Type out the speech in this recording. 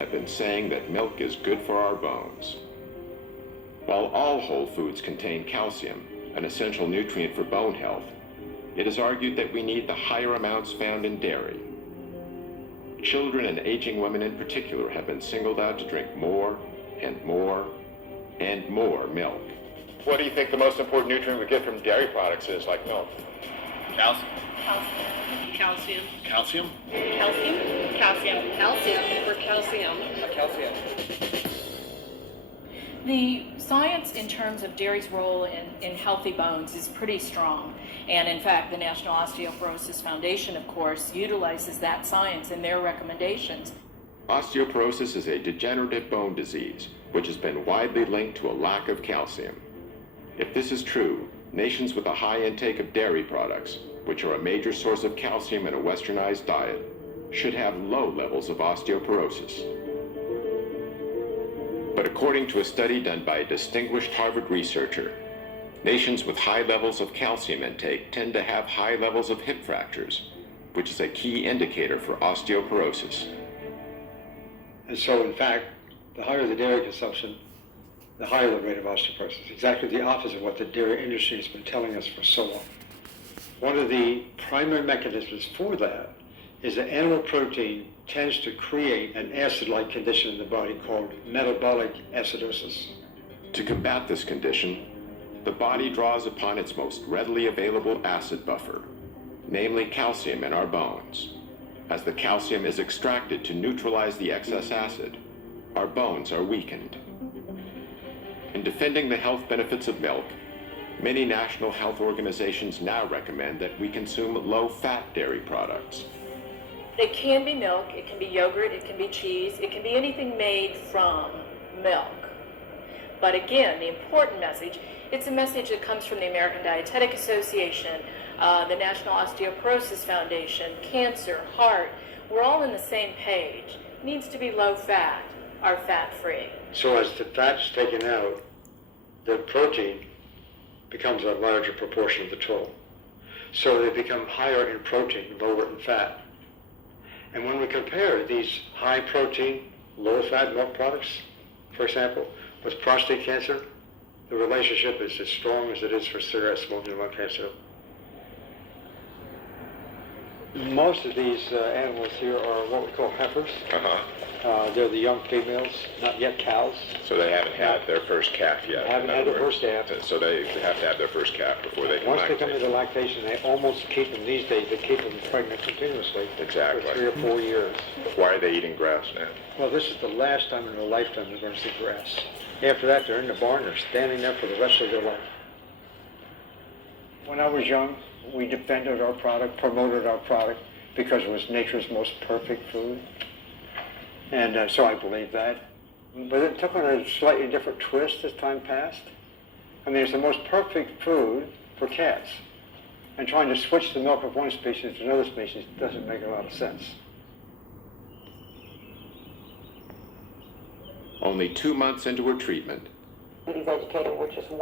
have been saying that milk is good for our bones. While all whole foods contain calcium, an essential nutrient for bone health, it is argued that we need the higher amounts found in dairy. Children and aging women in particular have been singled out to drink more and more and more milk. What do you think the most important nutrient we get from dairy products is, like milk? Calcium. Calcium. Calcium? Calcium. Calcium. Calcium for calcium. Calcium. The science in terms of dairy's role in healthy bones is pretty strong. And in fact, the National Osteoporosis Foundation, of course, utilizes that science in their recommendations. Osteoporosis is a degenerative bone disease, which has been widely linked to a lack of calcium. If this is true, nations with a high intake of dairy products, which are a major source of calcium in a westernized diet, should have low levels of osteoporosis. But according to a study done by a distinguished Harvard researcher, nations with high levels of calcium intake tend to have high levels of hip fractures, which is a key indicator for osteoporosis. And so, in fact, the higher the dairy consumption, the higher the rate of osteoporosis. Exactly the opposite of what the dairy industry has been telling us for so long. One of the primary mechanisms for that is that animal protein tends to create an acid-like condition in the body called metabolic acidosis. To combat this condition, the body draws upon its most readily available acid buffer, namely calcium in our bones. As the calcium is extracted to neutralize the excess acid, our bones are weakened. In defending the health benefits of milk, many national health organizations now recommend that we consume low-fat dairy products. It can be milk, it can be yogurt, it can be cheese, it can be anything made from milk. But again, the important message, it's a message that comes from the American Dietetic Association, the National Osteoporosis Foundation, cancer, heart. We're all on the same page. It needs to be low fat or fat-free. So as the fat's taken out, the protein becomes a larger proportion of the total. So they become higher in protein, lower in fat. And when we compare these high protein, low fat milk products, for example, with prostate cancer, the relationship is as strong as it is for cigarette smoking and lung cancer. Most of these animals here are what we call heifers. They're the young females, not yet cows. So they haven't had their first calf yet. They haven't had their first calf. So they have to have their first calf before they can Once they lactate. come into lactation, they almost keep them these days. They keep them pregnant continuously Exactly. for 3 or 4 years. Why are they eating grass now? Well, this is the last time in their lifetime they're going to see grass. After that, they're in the barn. They're standing there for the rest of their life. When I was young, we defended our product, promoted our product, because it was nature's most perfect food. And so I believe that. But it took on a slightly different twist as time passed. I mean, it's the most perfect food for cats. And trying to switch the milk of one species to another species doesn't make a lot of sense. Only 2 months into her treatment, He's educated, which is one.